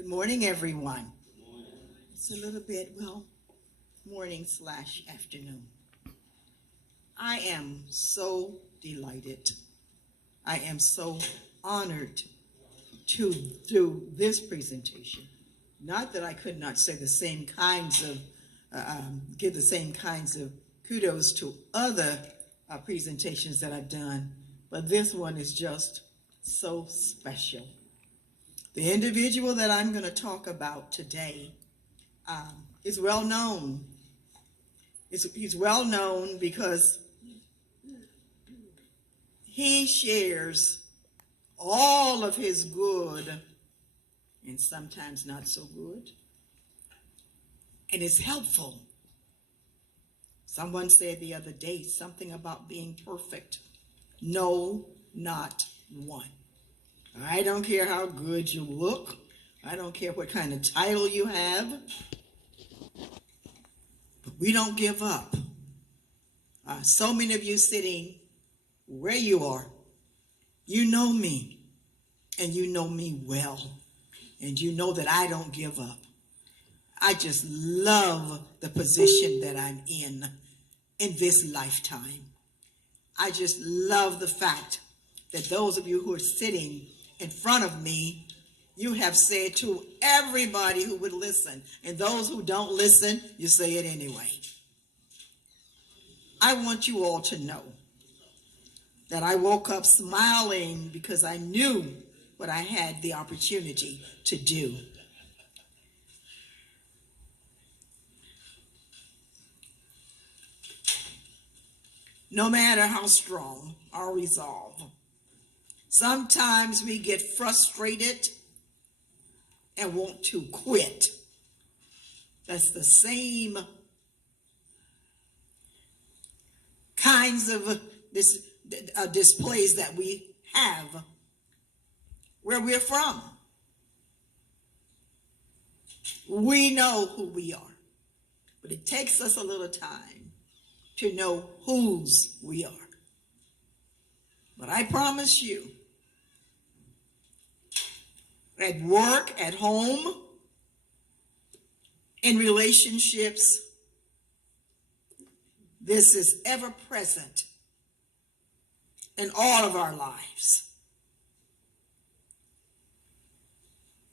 Good morning, everyone. It's a little bit, morning/afternoon. I am so delighted. I am so honored to do this presentation. Not that I could not say the same kinds of, give the same kinds of kudos to other presentations that I've done, but this one is just so special. The individual that I'm going to talk about today is well known. He's well known because he shares all of his good and sometimes not so good, and is helpful. Someone said the other day something about being perfect. No, not one. I don't care how good you look. I don't care what kind of title you have. But we don't give up. So many of you sitting where you are, you know me, and you know me well, and you know that I don't give up. I just love the position that I'm in this lifetime. I just love the fact that those of you who are sitting in front of me, you have said to everybody who would listen, and those who don't listen, you say it anyway. I want you all to know that I woke up smiling because I knew what I had the opportunity to do. No matter how strong our resolve, sometimes we get frustrated and want to quit. That's the same kinds of displays that we have where we're from. We know who we are, but it takes us a little time to know whose we are. But I promise you, at work, at home, in relationships, this is ever present in all of our lives.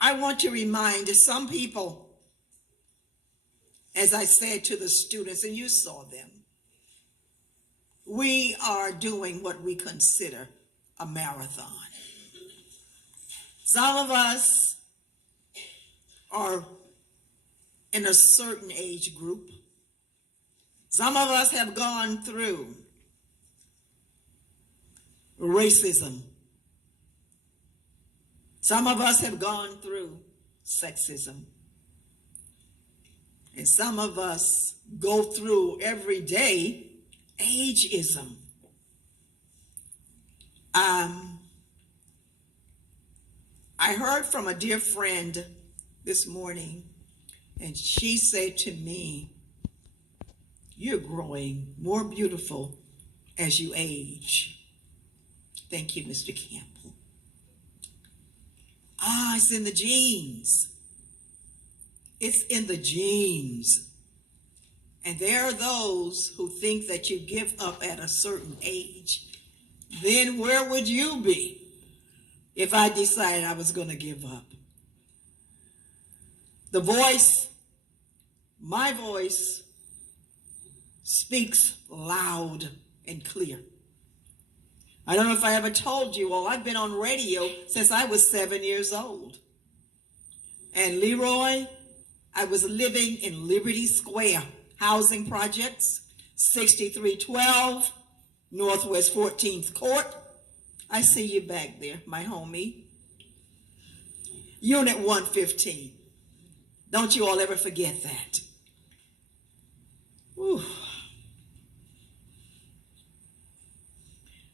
I want to remind some people, as I said to the students, and you saw them, we are doing what we consider a marathon. Some of us are in a certain age group. Some of us have gone through racism. Some of us have gone through sexism. And some of us go through every day ageism. I heard from a dear friend this morning, and she said to me, "You're growing more beautiful as you age." Thank you, Mr. Campbell. It's in the genes. It's in the genes. And there are those who think that you give up at a certain age. Then where would you be if I decided I was going to give up? The voice, my voice, speaks loud and clear. I don't know if I ever told you all, I've been on radio since I was 7 years old. And Leroy, I was living in Liberty Square housing projects, 6312 Northwest 14th Court. I see you back there, my homie. Unit 115. Don't you all ever forget that. Whew.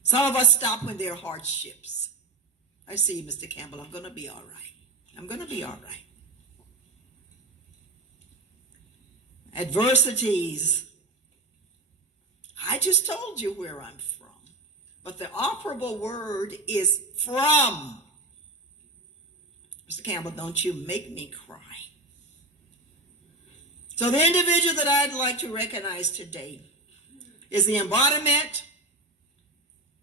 Some of us stop when there are hardships. I see you, Mr. Campbell. I'm going to be all right. I'm going to be all right. Adversities. I just told you where I'm from. But the operable word is from. Mr. Campbell, don't you make me cry. So the individual that I'd like to recognize today is the embodiment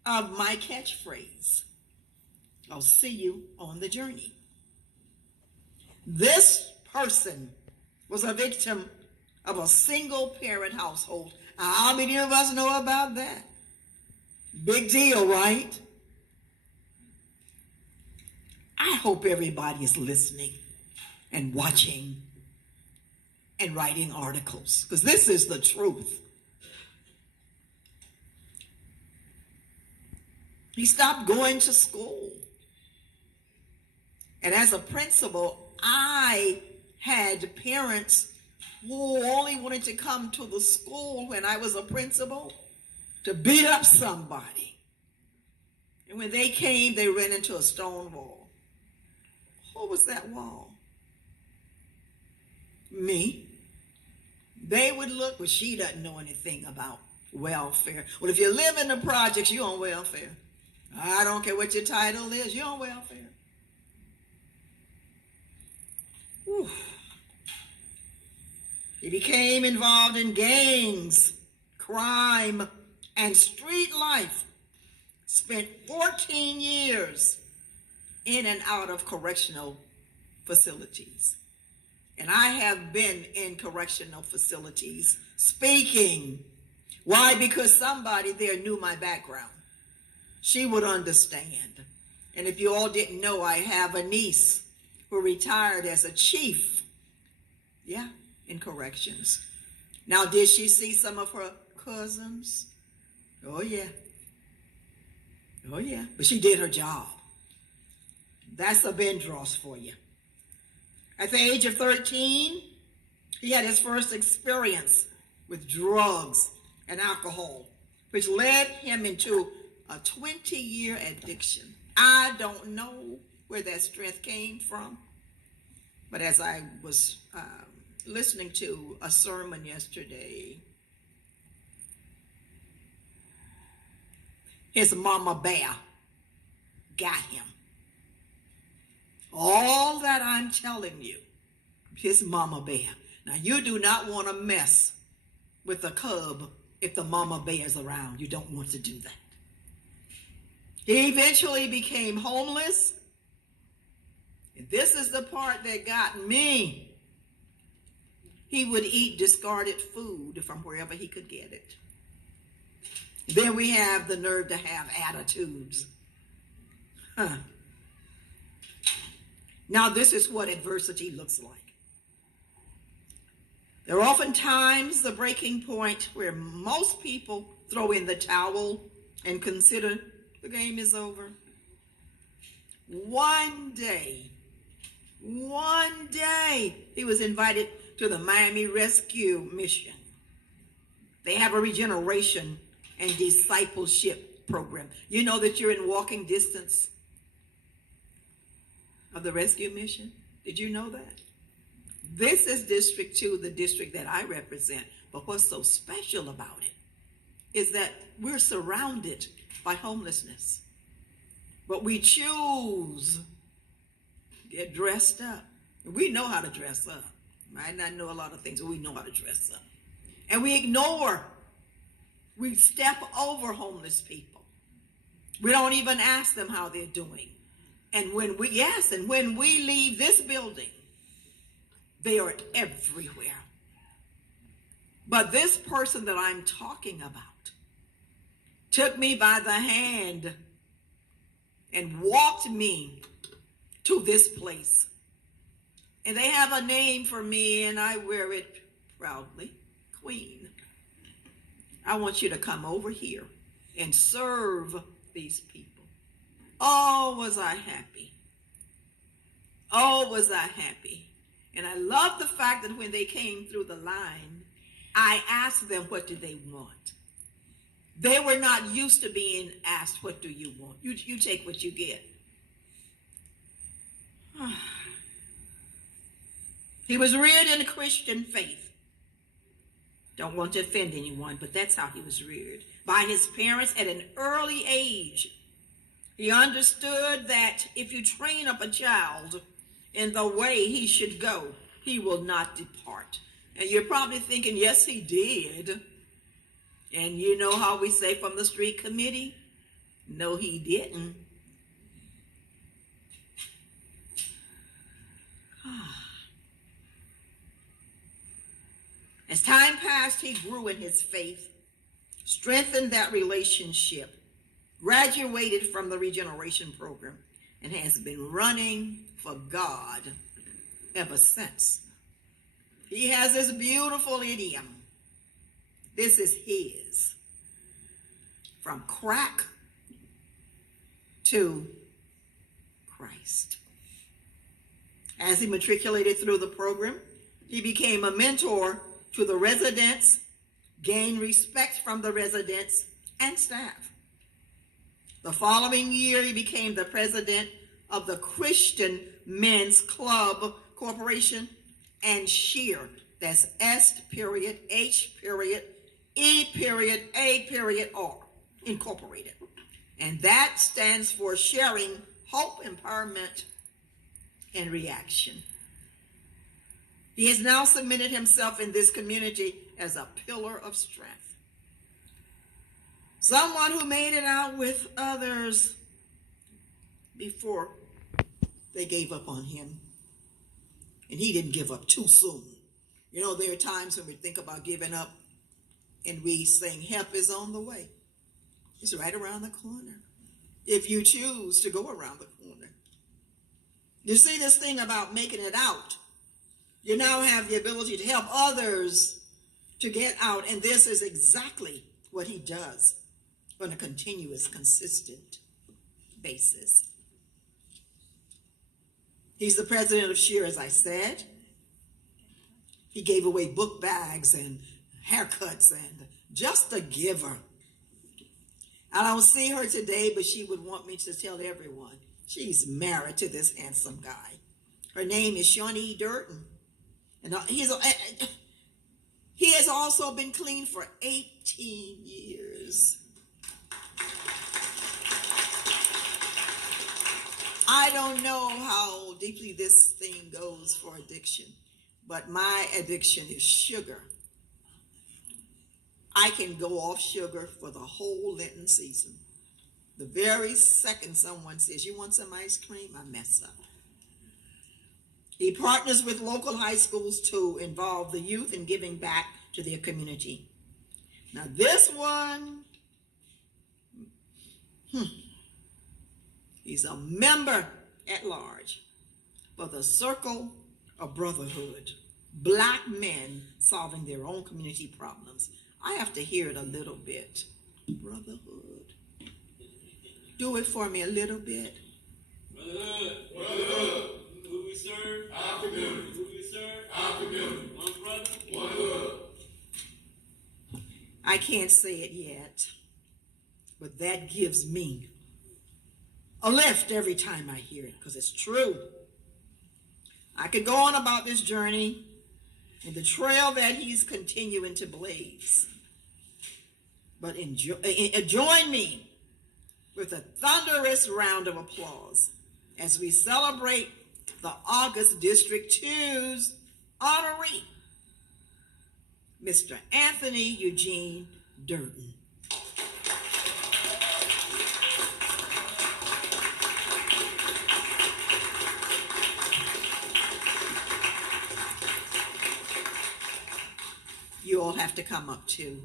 of my catchphrase. I'll see you on the journey. This person was a victim of a single parent household. How many of us know about that? Big deal, right? I hope everybody is listening and watching and writing articles, because this is the truth. He stopped going to school. And as a principal, I had parents who only wanted to come to the school when I was a principal to beat up somebody. And when they came, they ran into a stone wall. What was that wall? Me. They would look, well, she doesn't know anything about welfare. Well, if you live in the projects, you're on welfare. I don't care what your title is, you're on welfare. Whew. He became involved in gangs, crime, and street life. Spent 14 years in and out of correctional facilities. And I have been in correctional facilities speaking. Why? Because somebody there knew my background. She would understand. And if you all didn't know, I have a niece who retired as a chief. Yeah, in corrections. Now, did she see some of her cousins? Oh, yeah. Oh, yeah. But she did her job. That's a Bendross for you. At the age of 13, he had his first experience with drugs and alcohol, which led him into a 20-year addiction. I don't know where that strength came from, but as I was listening to a sermon yesterday, his mama bear got him. All that I'm telling you, his mama bear. Now, you do not want to mess with a cub if the mama bear is around. You don't want to do that. He eventually became homeless. And this is the part that got me. He would eat discarded food from wherever he could get it. Then we have the nerve to have attitudes. Now, this is what adversity looks like. There are often times the breaking point where most people throw in the towel and consider the game is over. One day, he was invited to the Miami Rescue Mission. They have a regeneration and discipleship program. You know that you're in walking distance of the rescue mission? Did you know that? This is District 2, the district that I represent. But what's so special about it is that we're surrounded by homelessness. But we choose to get dressed up. We know how to dress up. Might not know a lot of things, but we know how to dress up. And we ignore, we step over homeless people. We don't even ask them how they're doing. And when we leave this building, they are everywhere. But this person that I'm talking about took me by the hand and walked me to this place. And they have a name for me, and I wear it proudly, Queen. I want you to come over here and serve these people. Oh, was I happy. Oh, was I happy. And I love the fact that when they came through the line, I asked them, what do they want? They were not used to being asked, what do you want? You take what you get. He was reared in a Christian faith. Don't want to offend anyone, but that's how he was reared. By his parents at an early age. He understood that if you train up a child in the way he should go, he will not depart. And you're probably thinking, yes, he did. And you know how we say from the street committee? No, he didn't. As time passed, he grew in his faith, strengthened that relationship, graduated from the regeneration program, and has been running for God ever since. He has this beautiful idiom. This is his. From crack to Christ. As he matriculated through the program, he became a mentor to the residents, gained respect from the residents and staff. The following year, he became the president of the Christian Men's Club Corporation and S.H.E.A.R. That's S.H.E.A.R. Incorporated. And that stands for Sharing Hope, Empowerment, and Reaction. He has now submitted himself in this community as a pillar of strength. Someone who made it out with others before they gave up on him. And he didn't give up too soon. You know, there are times when we think about giving up and we saying help is on the way. It's right around the corner. If you choose to go around the corner. You see this thing about making it out. You now have the ability to help others to get out. And this is exactly what he does on a continuous, consistent basis. He's the president of S.H.E.A.R, as I said. He gave away book bags and haircuts and just a giver. I don't see her today, but she would want me to tell everyone she's married to this handsome guy. Her name is Durden. And he has also been clean for 18 years. I don't know how deeply this thing goes for addiction, but my addiction is sugar. I can go off sugar for the whole Lenten season. The very second someone says, you want some ice cream? I mess up. He partners with local high schools to involve the youth in giving back to their community. Now this one, he's a member at large for the Circle of Brotherhood, Black men solving their own community problems. I have to hear it a little bit. Brotherhood. Do it for me a little bit. Brotherhood. Brotherhood. Who we serve? Our community. Who we serve? Our community. One brother. One hood. I can't say it yet, but that gives me a lift every time I hear it, because it's true. I could go on about this journey and the trail that he's continuing to blaze. But join me with a thunderous round of applause as we celebrate the August District 2's honoree, Mr. Anthony Eugene Durden. You all have to come up too.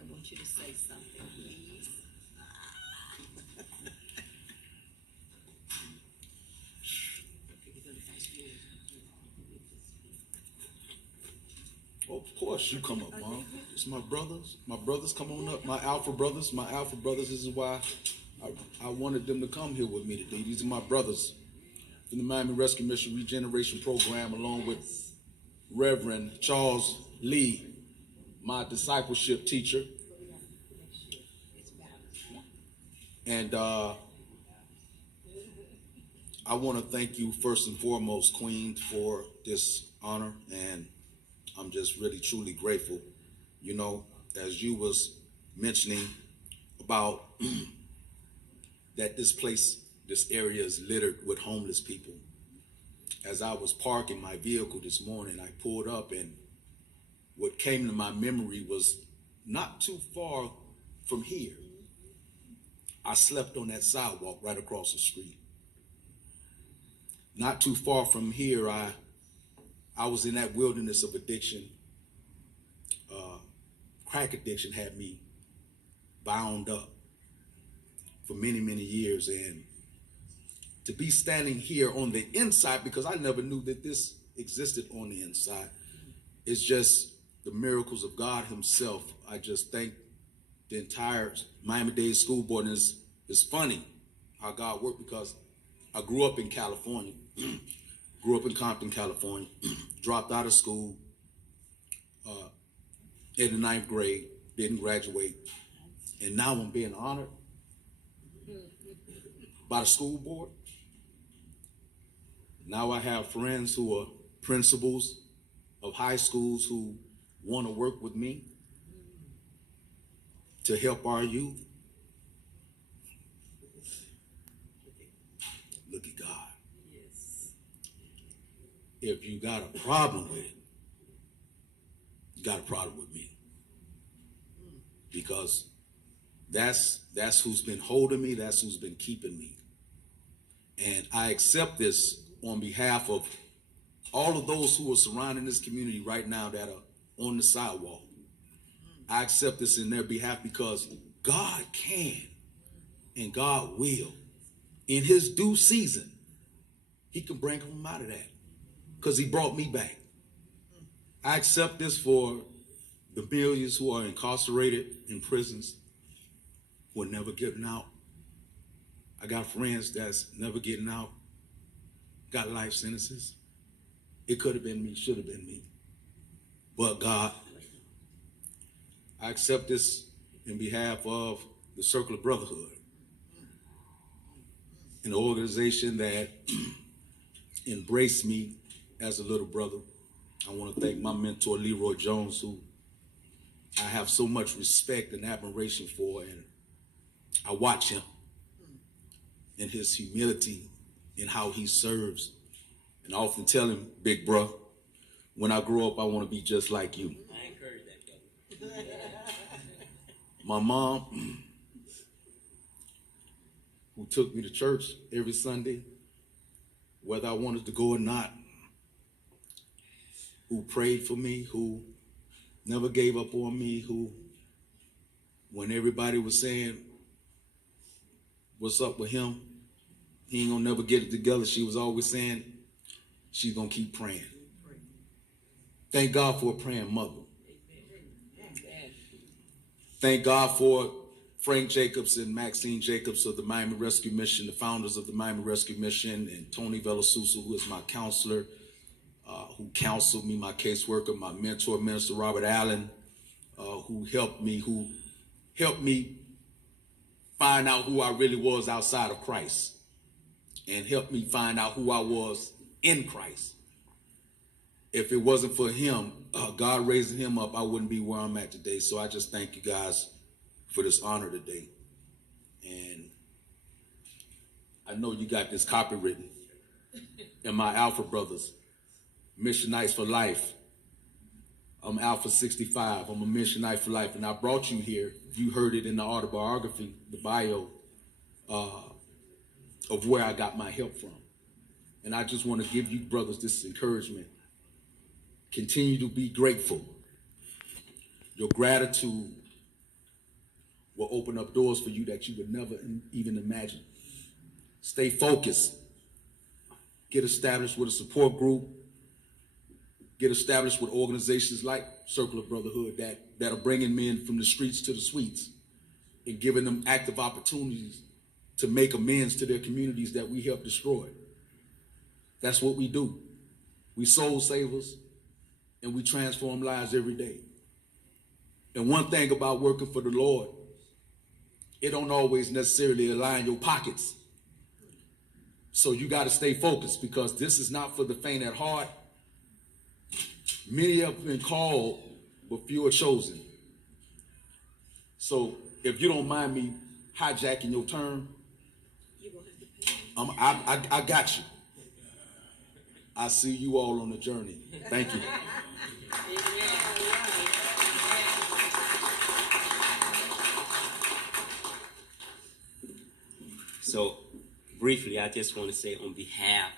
I want you to say something, please. Of course you come up, Mom. It's my brothers. My brothers come on up. My Alpha brothers. My Alpha brothers. This is why I wanted them to come here with me today. These are my brothers from the Miami Rescue Mission Regeneration Program, along with Reverend Charles Lee, my discipleship teacher. And I want to thank you first and foremost, Queen, for this honor. And I'm just really, truly grateful. You know, as you was mentioning about that this place, this area is littered with homeless people. as I was parking my vehicle this morning, I pulled up, and what came to my memory was not too far from here. I slept on that sidewalk right across the street. Not too far from here, I was in that wilderness of addiction. Crack addiction had me bound up for many, many years. And to be standing here on the inside, because I never knew that this existed on the inside, it's just the miracles of God himself. I just thank the entire Miami-Dade school board. And it's funny how God worked, because I grew up in California, grew up in Compton, California, dropped out of school in the 9th grade, didn't graduate, and now I'm being honored by the school board. Now I have friends who are principals of high schools who want to work with me to help our youth. Look at God. Yes. If you got a problem with it, you got a problem with me. Because that's who's been holding me, that's who's been keeping me. And I accept this on behalf of all of those who are surrounding this community right now that are on the sidewalk. I accept this in their behalf, because God can and God will. In his due season, he can bring them out of that, because he brought me back. I accept this for the millions who are incarcerated in prisons, who are never getting out. I got friends that's never getting out, got life sentences. It could have been me, should have been me. But God, I accept this in behalf of the Circle of Brotherhood, an organization that embraced me as a little brother. I want to thank my mentor, Leroy Jones, who I have so much respect and admiration for, and I watch him in his humility and how he serves. And I often tell him, big bro, when I grow up, I want to be just like you. I encourage that, brother. My mom, who took me to church every Sunday, whether I wanted to go or not, who prayed for me, who never gave up on me, who, when everybody was saying, what's up with him, he ain't gonna never get it together, she was always saying, she's gonna keep praying. Thank God for a praying mother. Thank God for Frank Jacobs and Maxine Jacobs of the Miami Rescue Mission, the founders of the Miami Rescue Mission, and Tony Velasuso, who is my counselor, who counseled me, my caseworker, my mentor, Minister Robert Allen, who helped me find out who I really was outside of Christ, and helped me find out who I was in Christ. If it wasn't for him, God raising him up, I wouldn't be where I'm at today. So I just thank you guys for this honor today. And I know you got this copywritten. And my Alpha brothers, Missionites for Life. I'm Alpha 65. I'm a Missionite for Life. And I brought you here. You heard it in the autobiography, the bio, of where I got my help from. And I just want to give you brothers this encouragement. Continue to be grateful. Your gratitude will open up doors for you that you would never even imagine. Stay focused. Get established with a support group. Get established with organizations like Circle of Brotherhood that are bringing men from the streets to the suites and giving them active opportunities to make amends to their communities that we helped destroy. That's what we do. We soul savers, and we transform lives every day. And one thing about working for the Lord, it don't always necessarily align your pockets. So you got to stay focused, because this is not for the faint at heart. Many have been called, but few are chosen. So if you don't mind me hijacking your turn, I got you. I see you all on the journey. Thank you. So, briefly, I just want to say on behalf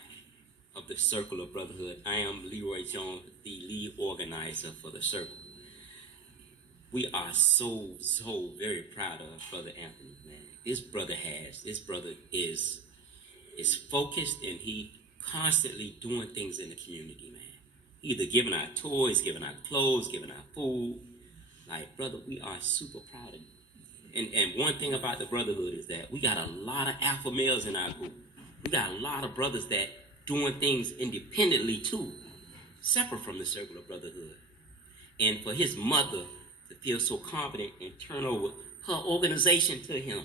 of the Circle of Brotherhood, I am Leroy Jones, the lead organizer for the Circle. We are so very proud of Brother Anthony, man. This brother is focused, and he constantly doing things in the community, man. Either giving out toys, giving out clothes, giving out food. Like, brother, we are super proud of you. And one thing about the brotherhood is that we got a lot of alpha males in our group. We got a lot of brothers that doing things independently too, separate from the Circle of Brotherhood. And for his mother to feel so confident and turn over her organization to him,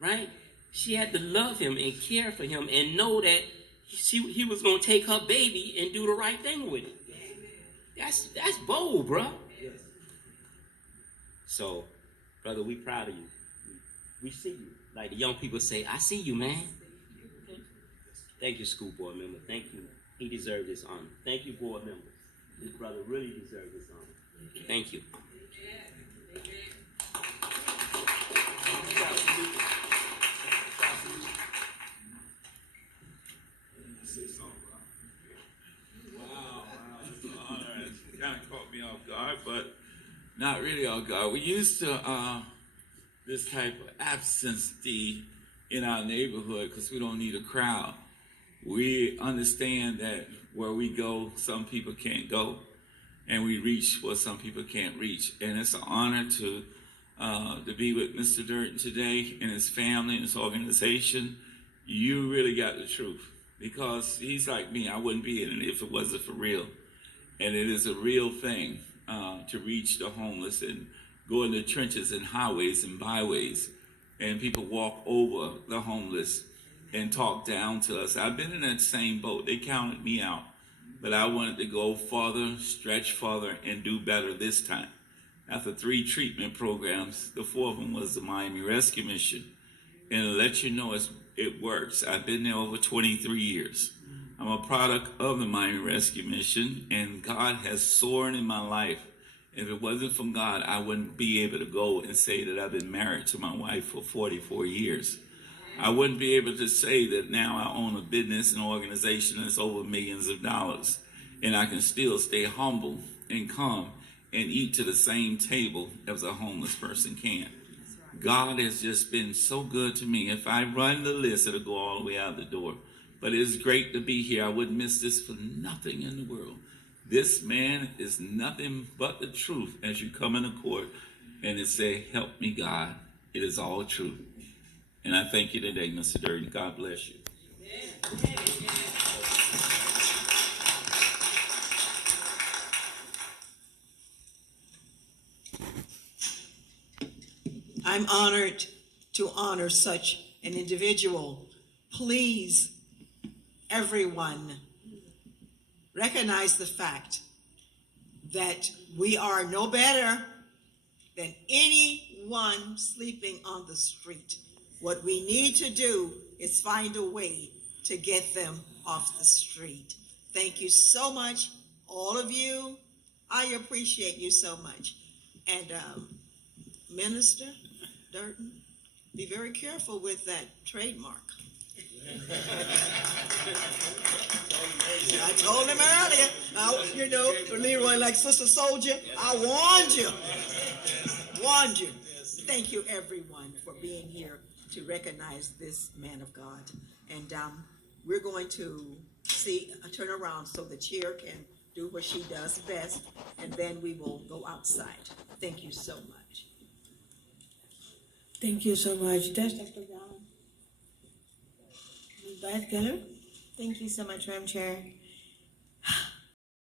right? She had to love him and care for him and know that he was going to take her baby and do the right thing with it. That's bold, bro. So, brother, we proud of you. We see you. Like the young people say, I see you, man. Thank you, school board member. Thank you. He deserved this honor. Thank you, board members. This brother really deserved this honor. Thank you. Wow. Kind of caught me off guard, but not really off guard. We used to this type of absentee in our neighborhood because we don't need a crowd. We understand that where we go, some people can't go, and we reach where some people can't reach. And it's an honor to be with Mr. Durden today and his family and his organization. You really got the truth, because he's like me. I wouldn't be in it if it wasn't for real. And it is a real thing to reach the homeless and go in the trenches and highways and byways, and people walk over the homeless and talk down to us. I've been in that same boat. They counted me out, but I wanted to go farther, stretch farther, and do better this time. After 3 treatment programs, the 4th one was the Miami Rescue Mission. And to let you know, it works. I've been there over 23 years. I'm a product of the Miami Rescue Mission, and God has soared in my life. If it wasn't from God, I wouldn't be able to go and say that I've been married to my wife for 44 years. I wouldn't be able to say that now I own a business and organization that's over millions of dollars, and I can still stay humble and calm and eat to the same table as a homeless person can. God has just been so good to me. If I run the list, it'll go all the way out the door. But it's great to be here. I wouldn't miss this for nothing in the world. This man is nothing but the truth as you come into court and it say, help me, God. It is all true. And I thank you today, Mr. Durden. God bless you. I'm honored to honor such an individual. Please, everyone, recognize the fact that we are no better than anyone sleeping on the street. What we need to do is find a way to get them off the street. Thank you so much, all of you. I appreciate you so much. And Minister Durden, be very careful with that trademark. I told him earlier, Leroy, like Sister Soldier, I warned you. Thank you, everyone, for being here to recognize this man of God. And we're going to turn around so the chair can do what she does best, and then we will go outside. Thank you so much. Thank you so much. That's Dr. Brown. Vice Geller. Thank you so much, Madam Chair.